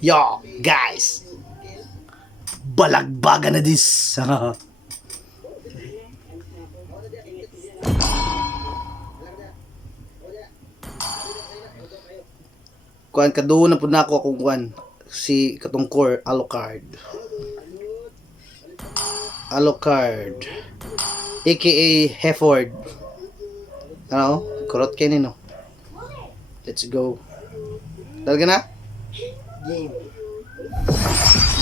Yo, guys! Balagbaga na dis! Kuan kaduo na pud nako akong kuan si katong core Alucard. Alucard aka Hefford. Ano? Kurot kayo no. Let's go. Talaga na? Game.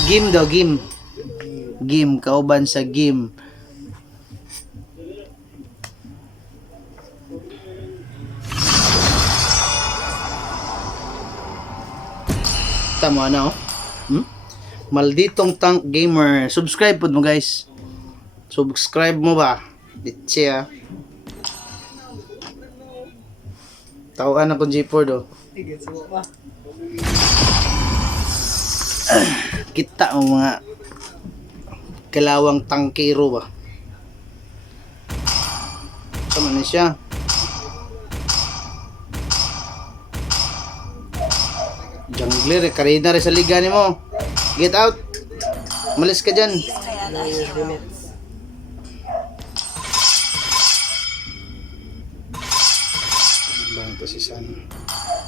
Game daw, game. Game, kauban sa game. Tama na, oh. Malditong tank gamer. Subscribe po mo, guys. Subscribe mo ba? Ditse, ah. Tawagan ako G4, do. Tigil sa pa. Kita mo mga kalawang tangkero ba? Tama na siya. Jungler, karina rin sa liga ni mo. Get out. Malis ka dyan. Limits. Ban ito si San.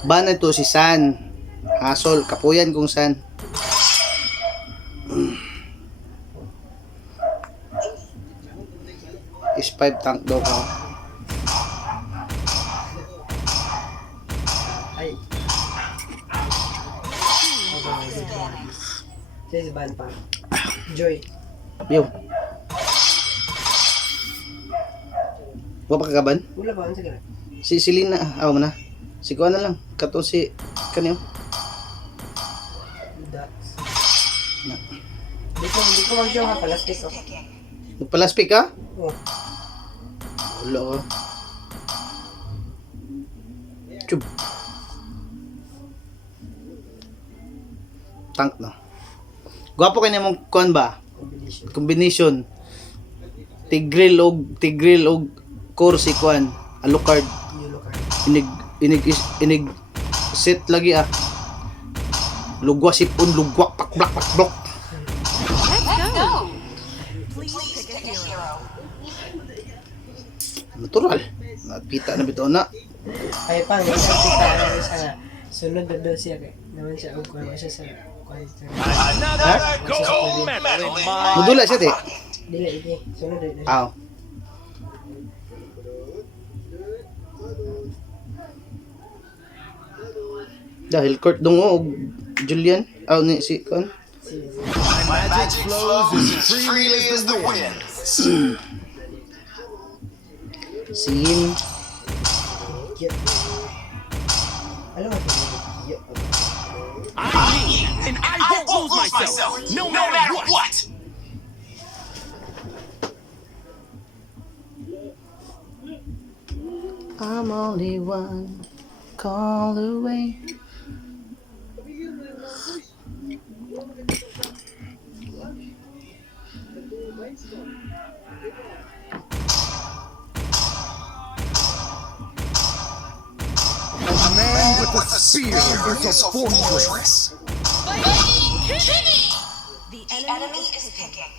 Ban ito si San. Hasol, kapuyan kung San. Is 5 tank daw ko. Ay. Siya si Ban pa. Joy. Yo. Wa pa kagaban? Wala ba? Ano sa ganun? Si Selena, aw mo na. Si kuan na lang. Kato si kanyo. Dax. Hindi ko mag-jow ha. Palastik ko. Nagpalaspik ka? Oh. Wala ka. Chub. Tank na. Gwapo kayo mong kuan ba? Combination. Combination. Tigril og core si kuan. Alucard. Yellow card. Inig set lagi ah. Lugwa sipon, lugwak pakblak pakblok. Natural. Napita na bitaw na. Ay pang, yung kita na siya nga. Sunod na daw siya kay. Naman siya ang kuha siya sa quarter. Ha? Gold medal in my Mudula siya te. Dili, hindi. Sunod na. Aw. Dahil Kurt Dungo og Julian. Aw ni si kuan. magic flows as freely as the wind. Sin. Cute. Alam mo ito. Cute. I'm me, and I won't lose myself, no matter what. I'm only one call away. A man with a spear is a fortress. The enemy is picking.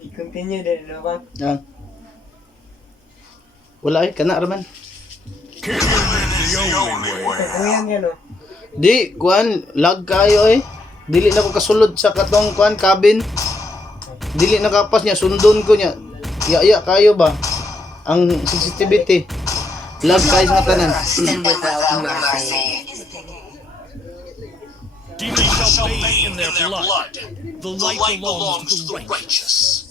I-continue din, ano ba? Ah. Wala ay kana raman. Pagkuyan yan, no? Di kuan lag kayo eh. Dili na ko kasulod sa katong kuan cabin. Dili nakapas niya sundon ko niya. Ya kayo ba? Ang sensitivity. Lag kayo sa tanan. Demons shall bathe in their blood. The light belongs to the righteous.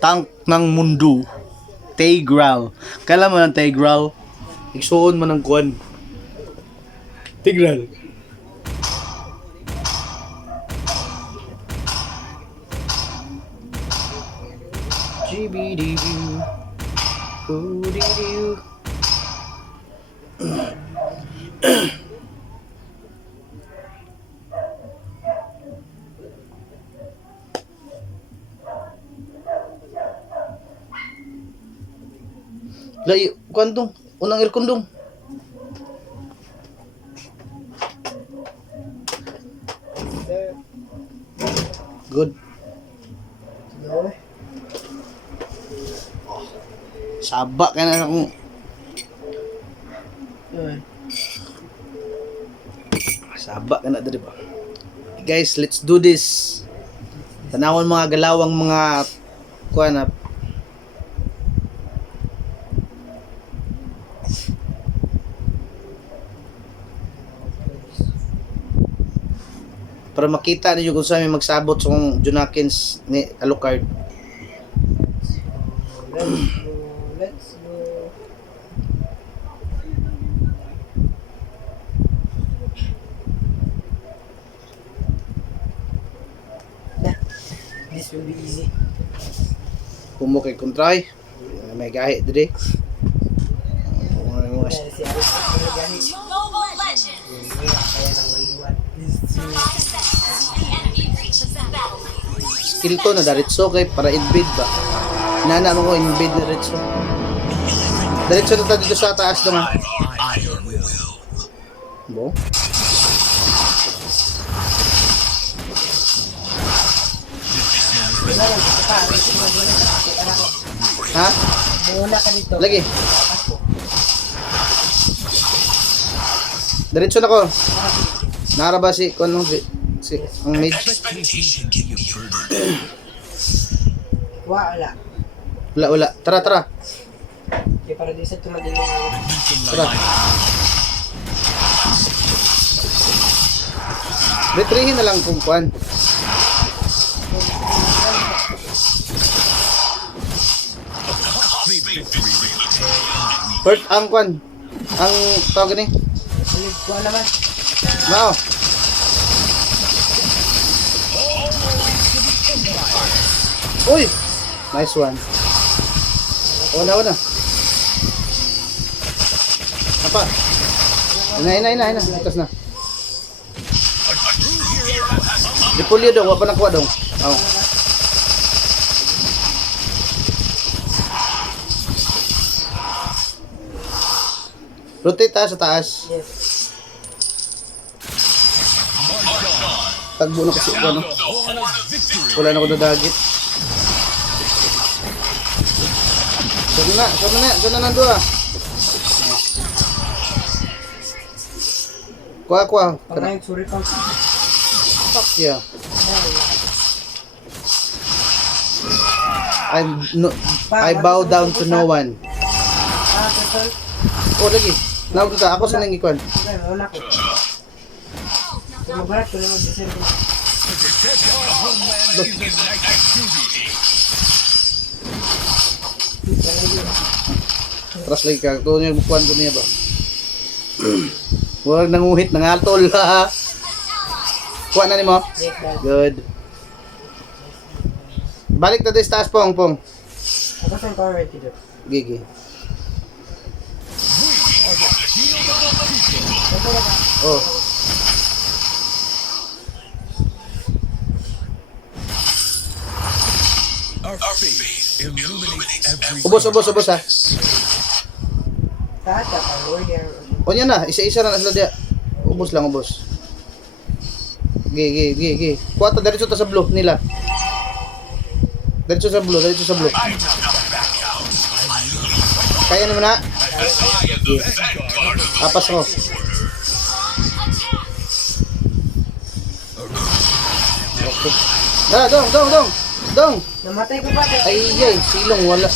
Tank ng mundo. Tigral. Kala mo ng Tigral? Igsuon mo ng kuan. Tigral. GBDB. Ooh-dee-doo. Dai, kantong, unang aircon dong. Good. No. Saba ka na akong Yun. saba ka na dali ba? Guys, let's do this. Tanawon mga galawang mga kuha na. Para makita ninyo kung saan may magsabot sa kong Junakins ni Alucard. Let's go. Let's go. Nah, this will be easy. Kung mo kay kontray, may gahi diri. Mga Kaya si Aris ang nagahi. Mobile Legends! Kaya nang maluwat. Is to... The enemy reaches the battlefield. skill to na diretso kay para invade ba. Nana mo ko invade na diretso. Diretso na tayo dito sa taas naman. Bo. Wala lang, ito pa. Aris, muna ka. Anak ko. Ha? Muna ka dito. Lagi. Ako. Diretso na ko. Nara ba si konong si ang mage? Wala. Wala. Tara. Kaya para di sa tumadiling. Tara. Retrihin na lang kung kuan. First ang kuan. Ang tawag ni. Ulit ko naman. Mao. Uy! Nice one. Una. Apa? Ina. Itas na. Dipulyo dong, wapa nakuha dong. Oh. Rotate taas sa taas. Yes. Tagbo na kasi ano. Wala na ako nadagit. Sana na nandun ah. Kuha. Pangayag suri ka. Fuck yeah. I bow down to no one. Total. Oh, lagi. Nawag ka. Ako sa nang ikuan. Okay, muna ko. Sumabarat ko naman sa sir ko. Tras lagi ka. Ito niya bukuan ko niya ba? Huwag nanguhit. Nangatol ha. Kuha na ni mo? Yes, dad. Good. Balik na tayo sa taas, Pong. Ako saan ko ready dito? Gigi. Oh. Ubos ha. Tahat ka pa, warrior. O yan na, isa-isa na sila diya. Ubos. Gi. Kuha ta, diretso ta sa blue nila. Diretso sa blue. Kaya naman na. Gi. Apas ko. Okay. Dong. Namatay ko ba? Ay, silong wala.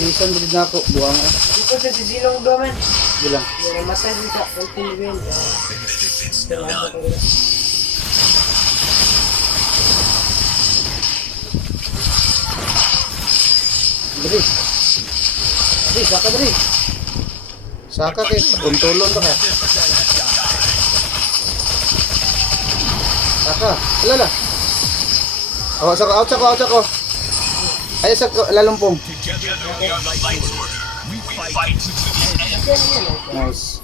Isan din na ako, buwang ah. Di ko sa sisilong doon man. Bilang. Yung namatay din sa ultimate win. Dali, dali. Saka kay untulon ka. Saka, alala. Out sa ko. Ay sa lalumpong. Nice.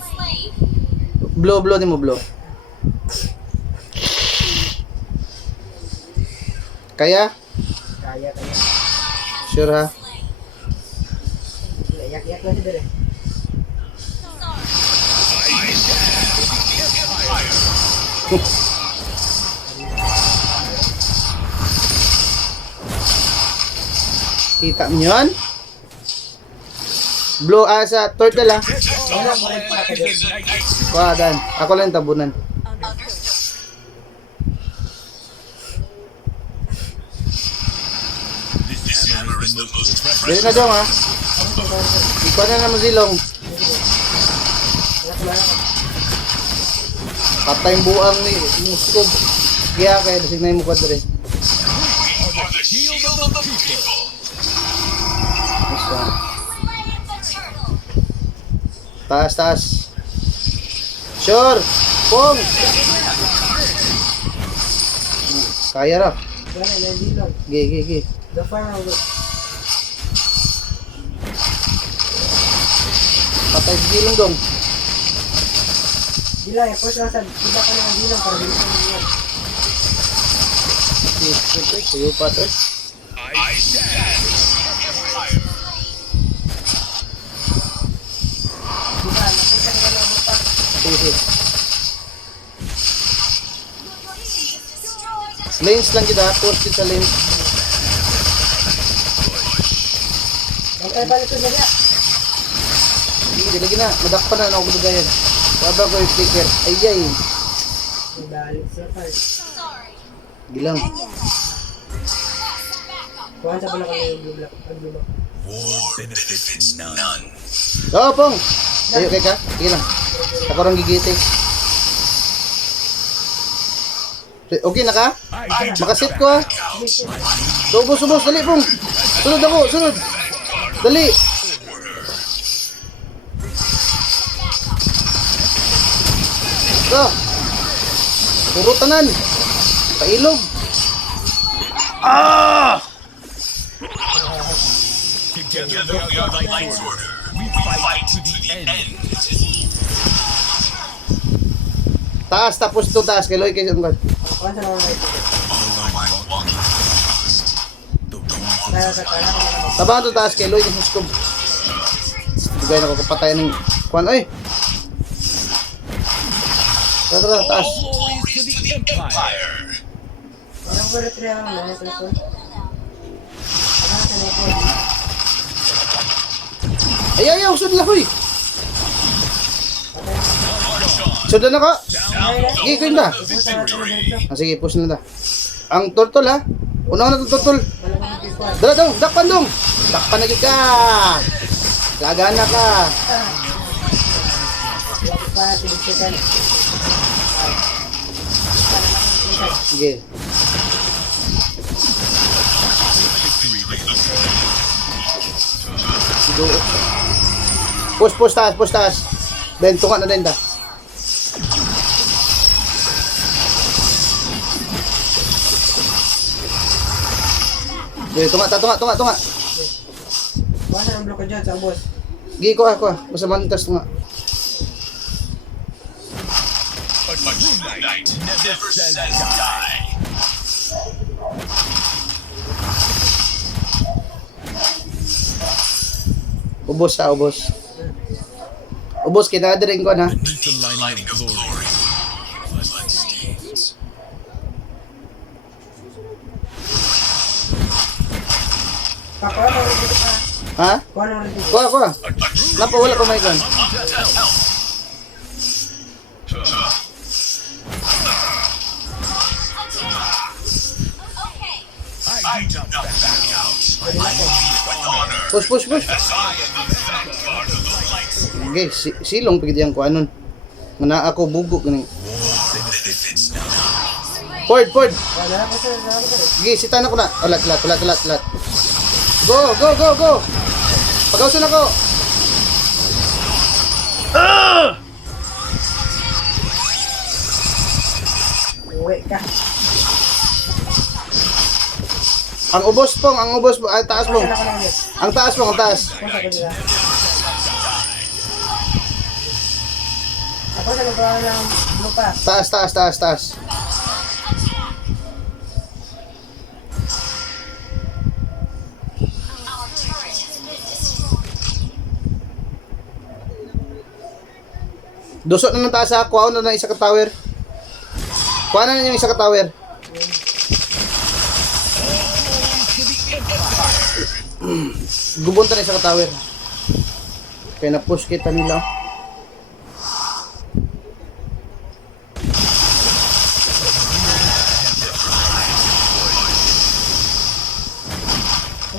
Blow din mo blow. Kaya? Kaya. Sure ha? Yak-yak lang siya dali. Kita mo yun? Blue sa turtle ah. Wala mo rin pa ka dyan. Kuha dan. Ako lang yung tabunan. Dili na dong ha. Ikaw na naman silong. Patay buang ni Muskob. Kaya kaya dasig na yung mukha dere. Taas, taas. Sure. Pong. Kaya ra. Wala na dilog. Gi. The farm out. Patay si Gilong dong. Dila, push lang sa iba ka na dilang para dito sa mga. Kuyo pa to. Sige. Lanes lang kita, force kita sa lanes. Okay, balik ko dali. Sige, lagi na. Madakpan na ako dugayan. Baba ko yung flicker. Ayay. Balik sa farm. Gilang. Kuha sa pala ka na yung blue block. Ang blue block. Oo, Pong. Ayo kay ka. Sige lang. Ako rin gigitik. Okay na ka? Makasit ko ha. Subos. Dali, Pong. Sunod ako. Sunod. Dali. Ito. Puro tanan. Pailog. Ah! Taas, tapos ito taas. Kailoy kayo sa mga. Kuha sa mga right. Kaya sa kaya ka na. Tabangan ito taas. Kailoy kayo sa scoop. Bigay na ko kapatayan ng kuhan. Ay! Tara, taas. Parang ko retry ako na ito ito. Ay, usod lang, huy! Usod na ka? Sige, ko yun na. Sige, push na na. Ang turtle ha? Una na itong turtle. Dala dong, dakpan dong. Dakpan na ka. Gagana ka. Sige. Push taas. Ben, tunga na din ta. Sige, tunga. Kuha sa ang block ko dyan sa boss. Gi ko. Basta mantas tunga. Ubos. Ubos, kinadirin ko na. Kuha na rin dito pa. Ha? Kuha na rin dito. Kuha. Napa, wala ko may gun. Push. Okay, silong pagit yung kuha nun. Mana ako bugo ganing. Ford. Kuha na lang kasi na rin. Sige, sitan ako na. Lat. Go. Pagawsan ako. Uwi ka. Ang ubos po. Ay, taas po. Kuha na ka lang ulit. Ang taas. Kuha sa kanila. Ako sa lupa ng lupa. Taas. Dusot na ng taas ha. Kuha na ng isa ka tower. Kuha na yung isa ka tower. Gubon ta na isa ka tower. Kaya na-push kita nila.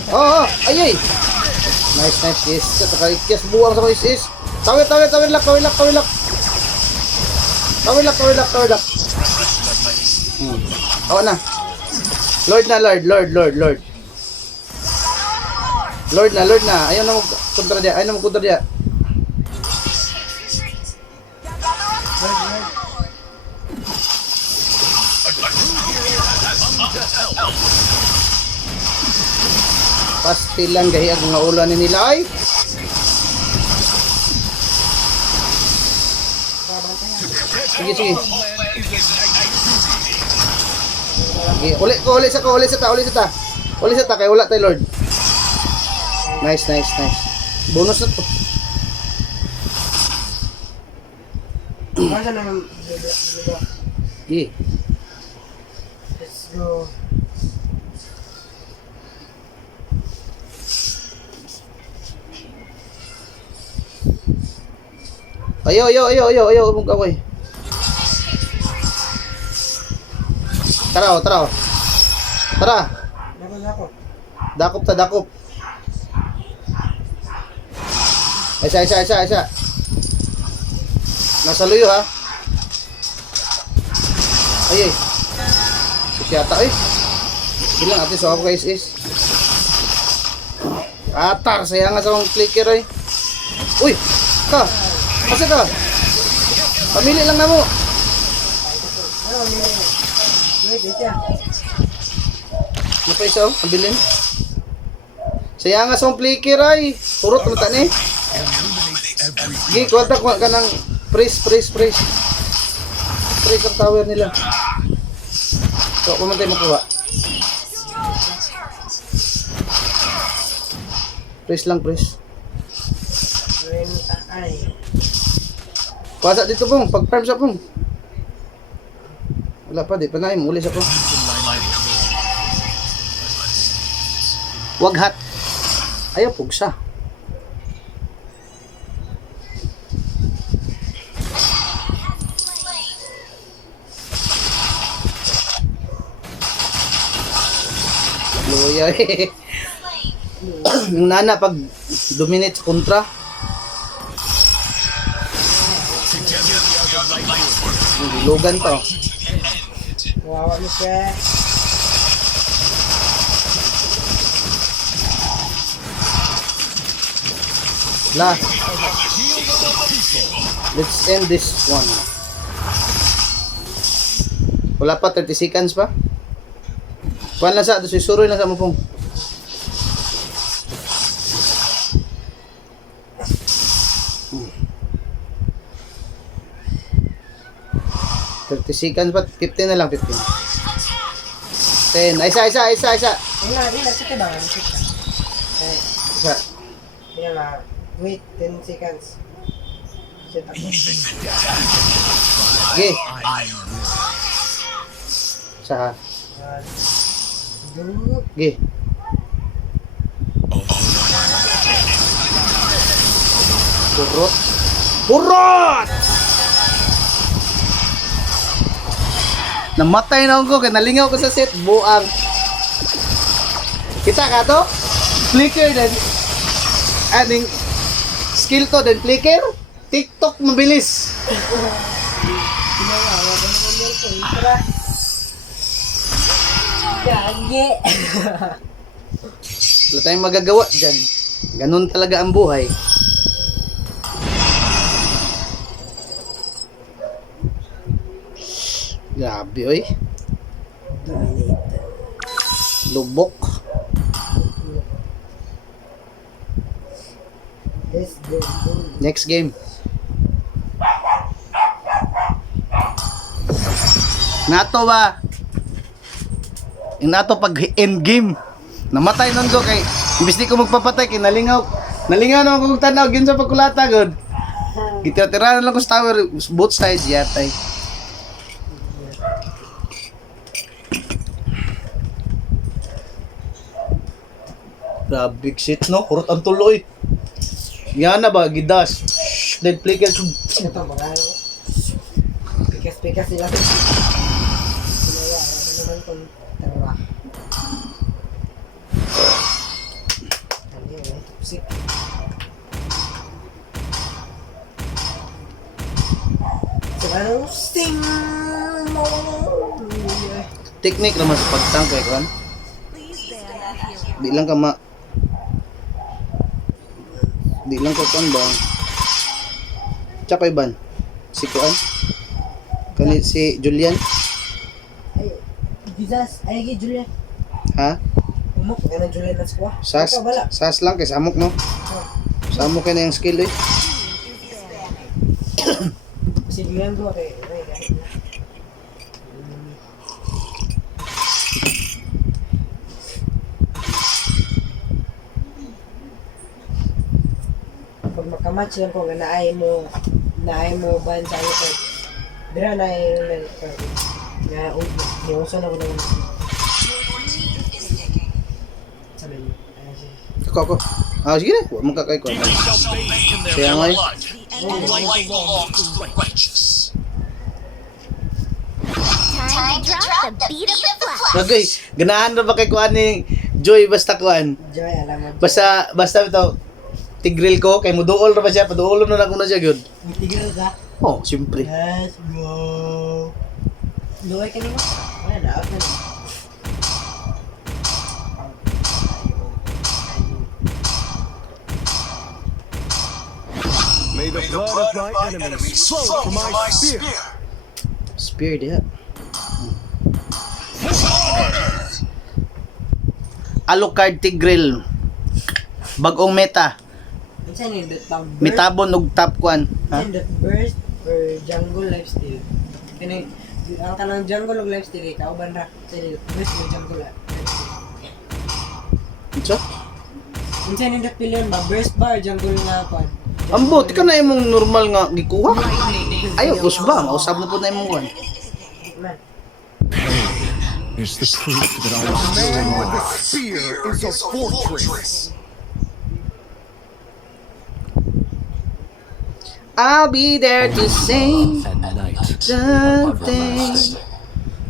Oh, ay ay. Nice, nice. Yes. Yes, buwang sa ko is. Tower lock. Awa na. Lord na. Ayaw na kontra dia. Pastilan gahi ang mga ulan ni nila ay. Sige. Uli sa ta kay wala tay Lord. Nice. Bonus na to. Basta na ng Gi. let's go. Ayo, magkaway. Tara. Dapat ako. Dakop. Isa. Nasa luyo ha. Ay. Siyata eh. Bilang ate so ako guys is. Atar, sayang nga sa mga clicker eh. Uy! Asa ka? Pamili lang na mo. Wait, siya. Ano pa isa oh? Pabilin. Sayang nga sa mga clicker ay. Purot naman tani. Gi, kuwanta ka ng press. Press ang tower nila. So, kumantay makuha. Press. Ay. Pasa dito pong, pag-farm sa pong. Wala pa, di pa na, muli sa pong. Wag hat. Ayaw, pugsa. Luya eh. Yung nana pag dominate sa kontra. Logan to. Wawa mo siya. Last. Let's end this one. Wala pa, 30 seconds pa. Kuhan lang sa, susuroy lang sa mo pong. Seconds pa, 15 na lang, 15. 10, isa. Hindi na, sige ba? Isa. Hindi na, wait, 10 seconds. Set ako. Okay. Isa. Okay. Purot! Namatay na ako, kaya nalingaw ko sa set, buang. Kita ka to? Flicker then, aning skill to then flicker. TikTok mabilis. Gagi. Wala tayong magagawa dyan. Ganun talaga ang buhay. Grabe oy. Lubok. Let's go. Next game. Nato ba? Yung nato pag end game. Namatay nun ko kay imbis di ko magpapatay kay nalingaw. Nalingaw naman kong tanaw yun sa pagkulata god. Gitira-tira na lang ko sa tower, both sides yatay. Grabe shit no, kurot ang tuloy. Yan na ba, gidas. Shhh, dead flicker. Ito mga ano. Pikas-pikas sila. Sinaya, ano naman kung tawa. Ano yun eh, sik. Ano, sting mo. Technique naman sa pagtangkay kan. Di lang ka ma Di lang ko kan ba. Tsaka iban. Si Kuan. Kanit si Julian. Ay, Jesus, ay kay Julian. Ha? Umok, ano Julian na squaw? Sas lang kay samok no. Samok kay na yung skill eh. Si Julian ko kay pag makamatch lang ko nga naay mo ban sa iyo ko. Dira na ay nga uso na ko lang. Sabi niyo. Ako. Ah, sige na. Huwag mong kakay ko. Kaya nga eh. Time to drop the beat of the flash. Okay, ganahan na ba kay Kuan ni Joy basta Kuan? Joy, alam mo. Basta ito, tigril ko, kay muduol na ba siya? Paduolon na lang ko na siya, yun. Tigil ka? Oh, siyempre. Let's go. Luway ka naman? Wala na, ako na. May the blood of my enemies flow from my spear. Spear diha. Alucard Tigril. Bagong meta. Minsan yung burst, Mitabon og top Kuan. Ha? minsan yung burst or jungle lifesteal. Ang kanang jungle og lifesteal, kauban ra. Minsan yung burst or jungle lifesteal. So, Minsan yung pilihan ba, burst ba or jungle nga kwan? ambo, tika na imong normal nga gikuha. Ayo, usba, mausab na po na imong Kuan. Man, Is the proof that I am the man with the spear is a fortress. I'll be there to sing and night the of thing. everlasting.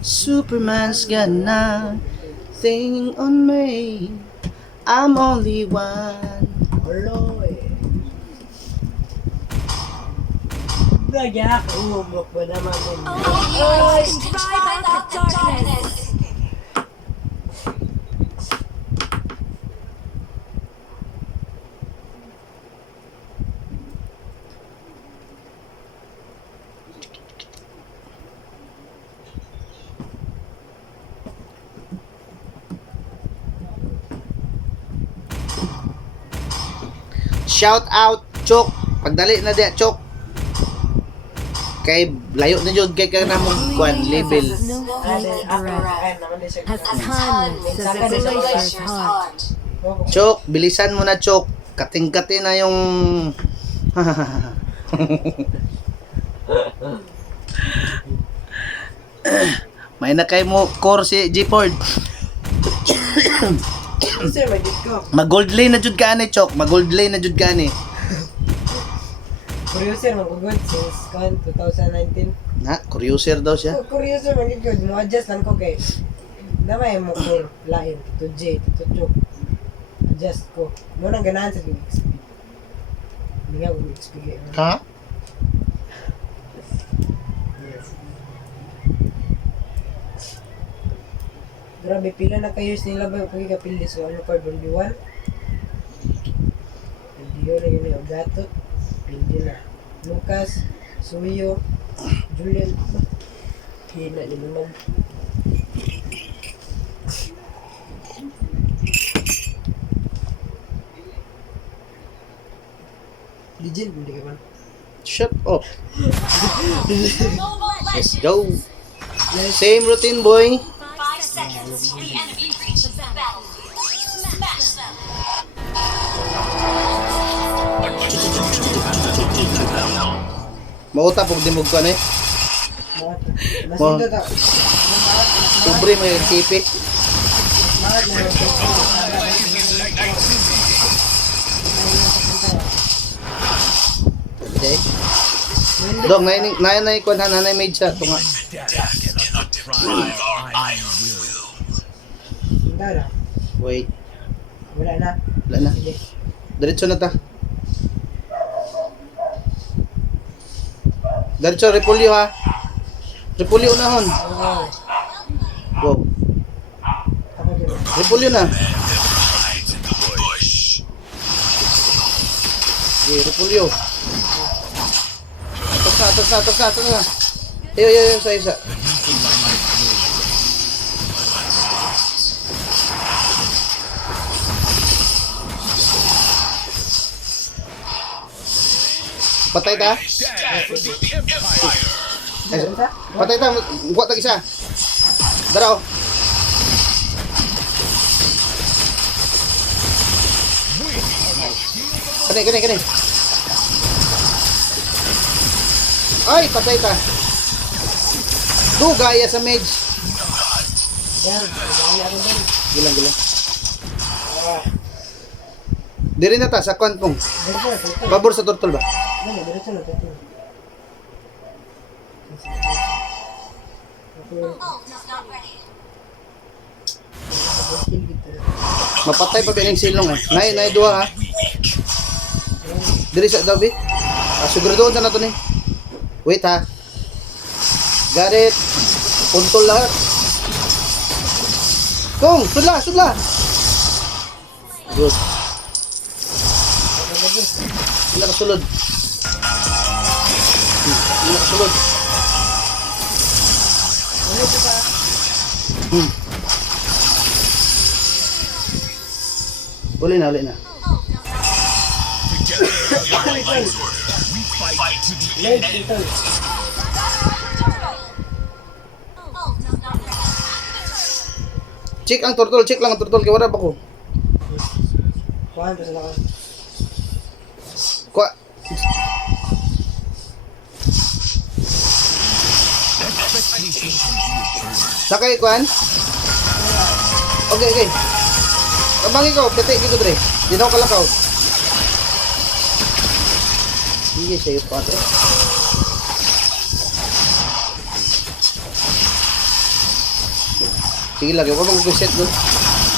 Superman's got nothing on me. I'm only one. hello eh. Gaya ako, umok ba naman yun? Only yours can drive out the darkness. Shout out, Chok. Pagdali na dia, Chok. Kay layo na jud kay kana mong Kuan level. Ano, naman din siya. Has kindness as a glacier's heart. Chok, bilisan mo na, Chok. Kating-kati na yung may na kay mo core si G-Ford. Sir, may dit ko. Mag-gold lane na jud ka ani, Chok. Mag-gold lane na jud ka ani. Curiouser, magugod since 2019. Na, curiouser daw siya. Curiouser, magugod. Mo-adjust lang ko kay namay mo ko lain. To J, to Chok. Adjust ko. Mo nang ganahan sa XP. Hindi nga ko XP kayo. Ha? Grabe, pila na kayo nila ba yung pagkakapili so ano pa, 21? 21 na yun yung Gatot. Pindi na. Lucas, Suyo, Julian. Hina ni naman. Legend, hindi ka man. Shut up. Let's go. Same routine, boy. 5 seconds till the enemy reaches the battlefield. Smash them. Mauta pag dimog ka na eh. Masindo ta. Pobre may kipi. Bakit na yung Okay. Dong, nanay ko na nanay made siya. Ito nga. Hindi na. Wait. Wala na. Wala na. Sige. Diretso na ta. Diretso, repulyo ha. Repulyo unahon. Oo. Wow. Ako din. Repulyo na. Okay, repulyo. Atas na. Iyo, isa. Patay ta? Ay, patay ta, buhat tag isa. Dara oh. Kani. Ay, patay ta. Dugaya sa mage. Yan. Dami ako din. Gilang. Diri na ta sa kwantong. Dito. Pabor sa turtle ba? Dali, diretso na. Dito. Mapatay pa bining silong eh. Nay duha ha. Diri sa dabi. Siguro sa nato ni. Wait ha. Got it. Puntol lahat. Kong, sudla. Good. Hindi nakasulod. Uli na. Leg, dito. Check lang ang turtle kay wala ba ko. Kuhan, basta na ka. Kwa. Sakay kuan? Okay. Kabangi ko, pete gitu dre. Dinaw ka lakaw. Sige, sa'yo pa ito. Sige lagi, huwag mong set doon.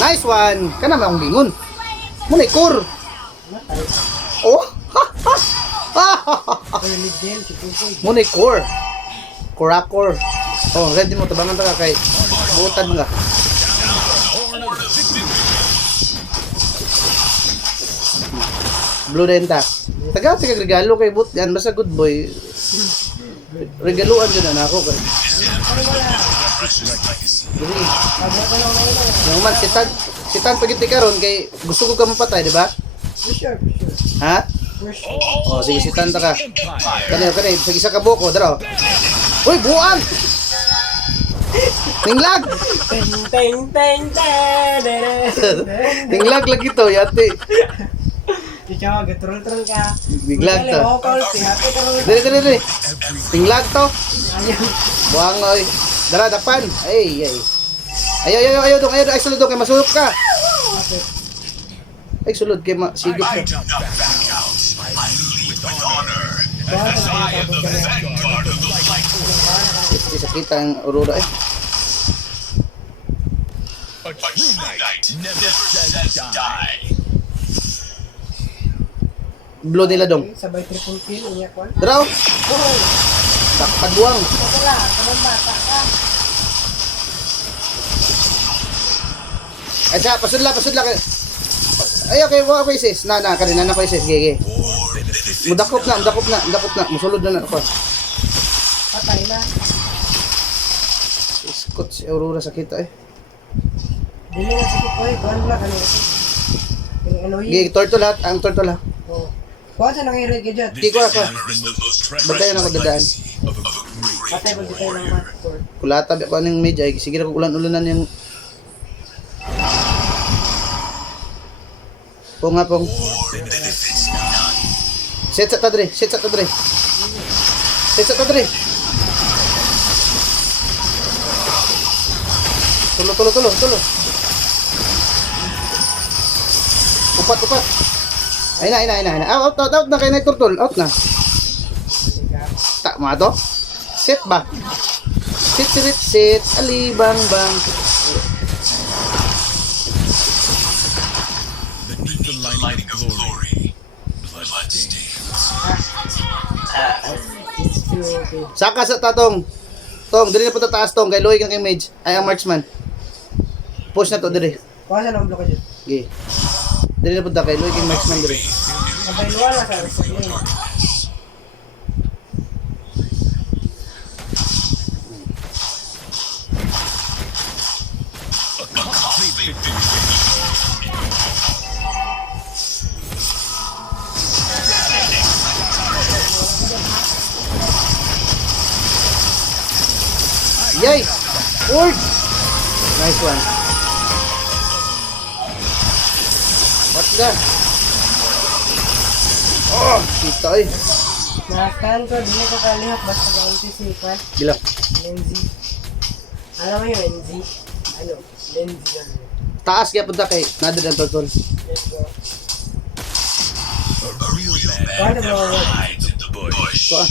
Nice one! Ka naman akong bingon. Muna ikur. Oh! Ay, mid game, si Pupoy. Muna ikur. Kurakor. Oh, ready mo, tabangan ta ka kay buutan nga. Blue Denta. Taga regalo kay but yan basta good boy. Regaluan dyan na ako kay. Dili. Yung man sitan pagiti karon kay gusto ko ka mapatay, di ba? For sure. Ha? For sure. Oh, sige sitan ta ka. Kani sige sa kaboko dara. Uy, buwan. Tinglag. Teng. Tinglag lagi to, yati. Ikaw, gatrol-trol ka. Biglag to. Dili. Tinglag to. Ayaw. Buang oy. Dara dapan. Ay. Ayaw dong. Ay sulod dong kay masulok ka. Ay sulod kay masigop ka. Isa kita ang aurora eh. Blow nila dong. Sabay triple kill, unya ko. Dara. Oh, Pagbuang. wala, kamang bata ka. Ay sa pasudla kay. Ay okay, wa ko sis. Na kanina na ko sis. Gege. Mudakop na. Musulod na ako. Patay na. Iskot si Aurora sa kita eh. Dili na si Pupoy, kuhan lang ano. Yung ano yun. Gege turtle ha. Ang turtle ha. Oh. Kuhan sa nangyari ka dyan. Di ko ako. Bantayan ako dadaan. Patay ba dito ng master? Kulata ba ko ning medya. Sige na ko ulan-ulanan yung Pong. Set sa tadre. Set to dre. Tulo. Upat. Ay na. Out na kay na turtle. Out na. Tak mo to. Set ba? Sit. Alibang bang. Beneath the light of glory, bloodstains. Saka sa tatong. Tong, dili na po taas tong. Kay Loy kang kay Mage. Ay, ang marksman. Push na to, dili. Kuha siya ng block dyan. Okay. Dili na po kay Loy kang marksman, dili. Sabay luwa na sa recycling. Yay! Work! Nice one. What's that? Oh, kita eh. Nakastan ko, dili ko kalihap basta kaunti si Kwan. Bilang. Lenzi. Alam mo yung Lenzi? Ano? Lenzi lang. Taas kaya punta kay Nader ang turtle. Let's go. A real Kuha man na ba? hides in the bush. Ko ah.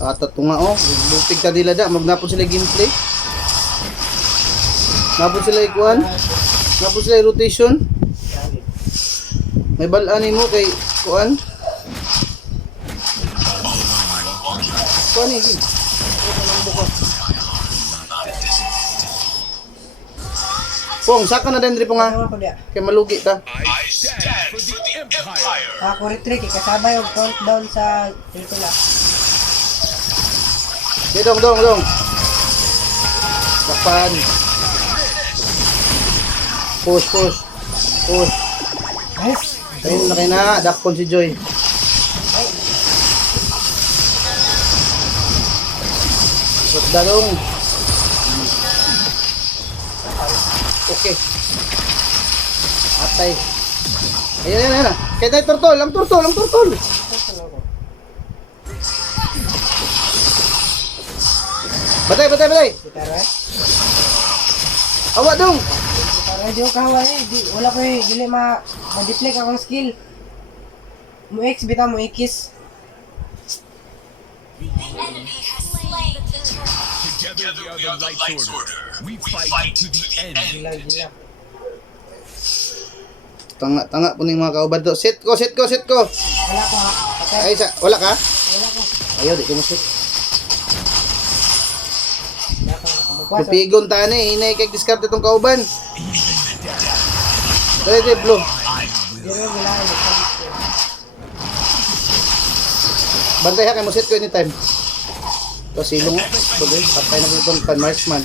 Atat ko nga oh. Lupig ka nila da. Magnapon sila gameplay. Napon sila ikuan. Napon sila rotation. May balaan mo kay kuan. Kuan eh. Pong, saka na din po nga. Ano ko diya? Kay malugi ta. I stand for the Empire. Ako retreat, kasabay yung countdown sa pelikula. Okay, dong. Kapan. Push. Guys! Ayun na kayo na. Dakpon si Joy. Sot dalong. Okay. Atay. Ayun na. Kaya tayo turtol. Ang turtol. Batay. Gitara eh? Awa dong. Gitara, di ko kahawa eh. Wala ko eh. Dili ma-deflect akong skill. Mo-X, bita mo-X. The enemy has slain the turtle. Together we are the Light Order. We fight to the end. Gila. Tanga po ng mga kaubad to. Set ko. Wala ko ha. Patay. Ay, wala ka? Wala ko. Ayaw, di ko mo set. Wala ko. Magkwas. Pipigon ta na eh. Inay kay discard itong kauban. Dali, blue. Zero, wala ko. Bantay ha, kay mo set ko anytime. Ito, silong nga. Tuloy, patay na po itong pan-marksman.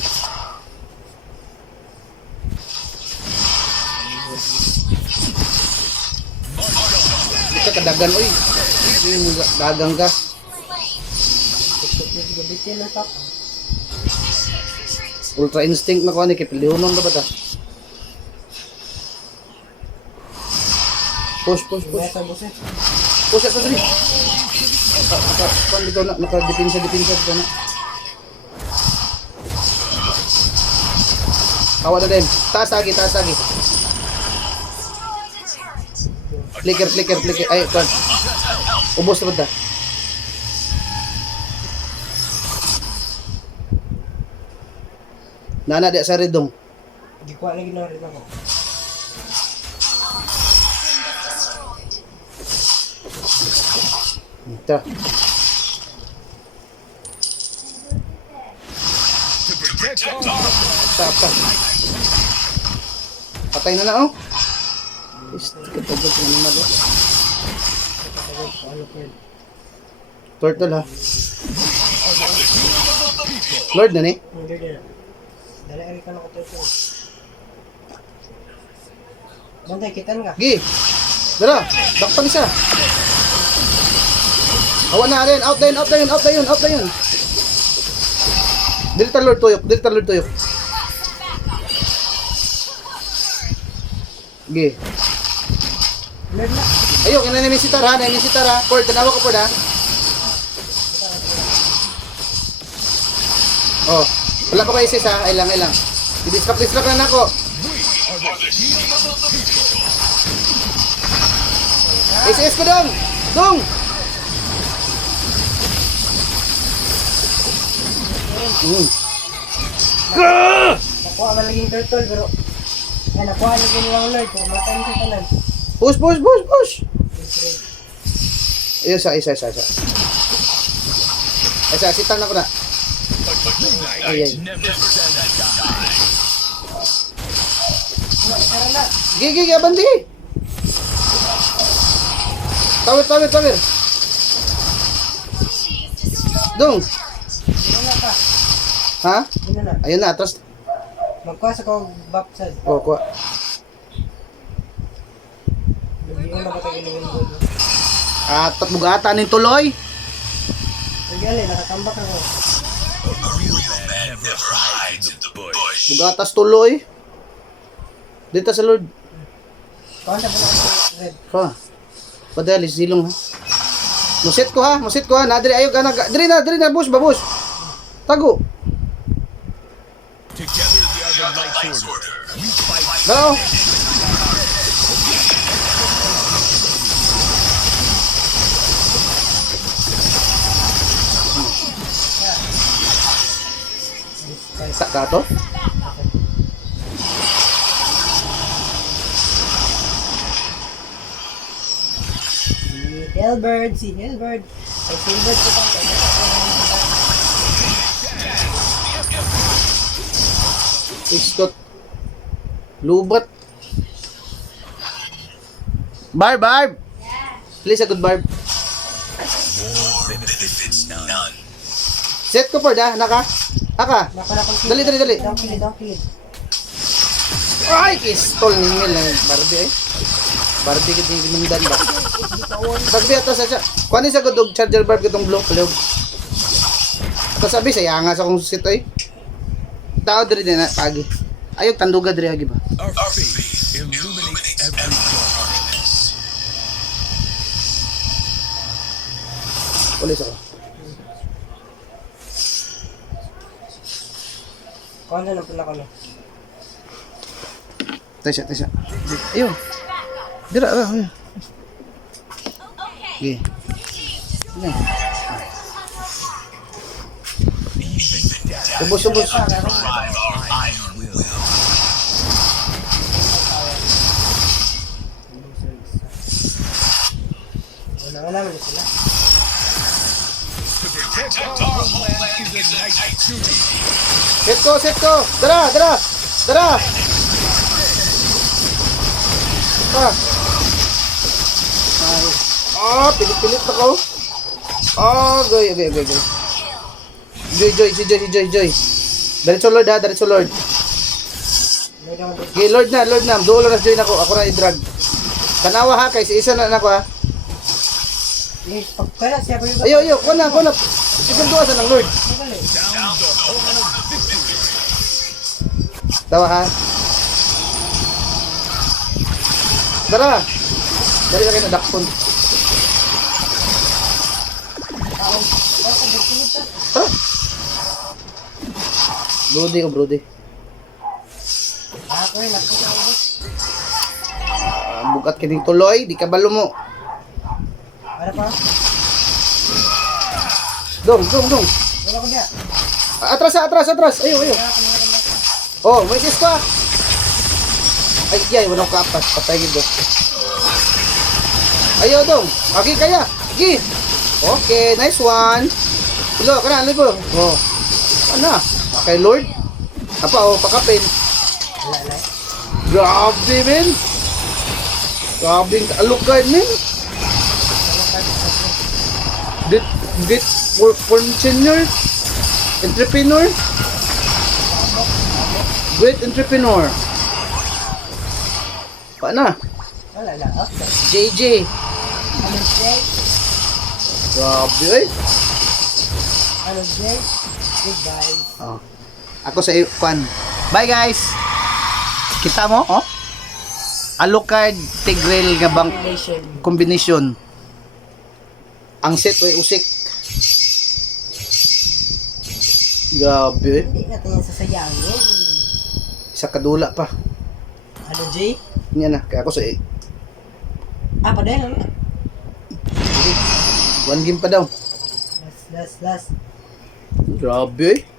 Ito, kadagan, uy. Dagang ka. Gabitin na top. Ultra instinct na ko, ano, kay Pilihunon na ba ta? Push. Besa buset. Push ito, dali. Naka-depensa dito na. Kawa na din. Taas lagi. Flicker. Ay, kan. Ubos na ba ta? Nana di sa redong. Di ko lagi na rin ako. Ito. To protect our Tapa. Patay na oh. Katagod na naman oh. Turtle ha. Lord na ni. Hindi din. Dali ka na ko to. Bantay, kitan ka. Gi. Dara, dakpan isa. Awan na rin. Out na yun. Dilitan Lord tuyok. Gi. Lord na. Ayun, kina namin si Tara, namin si Tara. Ford, tanawa ko Ford ha. Oh, wala ko ba isis ha? Ay lang. I-distract na ako. Isis ko dong! Dong! Nakuha man laging turtle pero nakuha na din yung Lord kung matay mo sa tanan. Push! Isa. Sitan na ko na. Ayan. Gigi, abandi! Tawir. Dong! Ano na ka? Ha? Ano na? Ayun na, atras. Magkuha sa kong bapsad. Oh, kuha. Bigyan na ba tayo ng gold? Atat bugata ning tuloy. Sige, nakatambak ako. Bugatas tuloy. Dito sa Lord. Kuha sa pala ako red. Ha. Padali silong ha. Musit ko ha. Nadri ayo ka na. Diri na bus. Tago. Together the other Knights Order. We fight Daw. Tak ka to? Si Hellbird. Ay, Silbert ko pa. Iskot. Lubat. Barb. Please a good Barb. Set ko for da. Naka. Dali. Don't kill it. Ay, pistol ningil na Barbie eh. Barbie gid yung gimundan ba? Barbie ato sa siya. Kuani sa gudog charger barb kitong blue palog. Kasabi sayanga sa kong sit eh. Tao diri na pagi. Ayog tanduga diri agi ba? our faith illuminates every darkness. Pulis ako. Kuha na lang pala ko na. Tayo siya. Ayun. Dira. Ayun. Okay. Yan. Ubus. Wala man sila. To protect our homeland is a knight's duty. Set ko. Dara. Pilit na ko. Goy. Joy. Diretso Lord ha, Lord. Okay, Lord na. Dulo na join ako. Ako na i-drag. Tanawa ha, kay isa na ako ha. Pagkala siya ko yung... Ayo, kuha na. Sigurduwa sa ng Lord. Tawa ha. Dara. Dali na kayo na dakpon. Tara. Brody. Ako yun, Bukat kining tuloy, di ka balo mo. Ano pa? Dong. Wala ko niya. Atras. Ayo. Oh, may sis pa. Ay, wala ko kapas. Patay gito. Ayo, Dong. Okay, kaya. Okay. Okay, nice one. Ilo, kana, libo. Oh. Ano? Okay, Lord. Apa, pakapin. Wala. Grabe, men. Grabe, alugay, men. Get for senior. Entrepreneur. Great entrepreneur. Paano? Wala. Okay. JJ. Ano Jay? Grabe, eh. Ano Jay? Goodbye. Oh. Ako sa fan. Bye, guys. Kita mo, oh. Alucard Tigreal nga bang Relation. combination. Ang set ay usik. Grabe eh. Hindi natin yan sasayangin. Isa kadula pa. Ano, Jay? Yan na, kaya ako sa Padayan na. one game pa daw. Last. Grabe eh.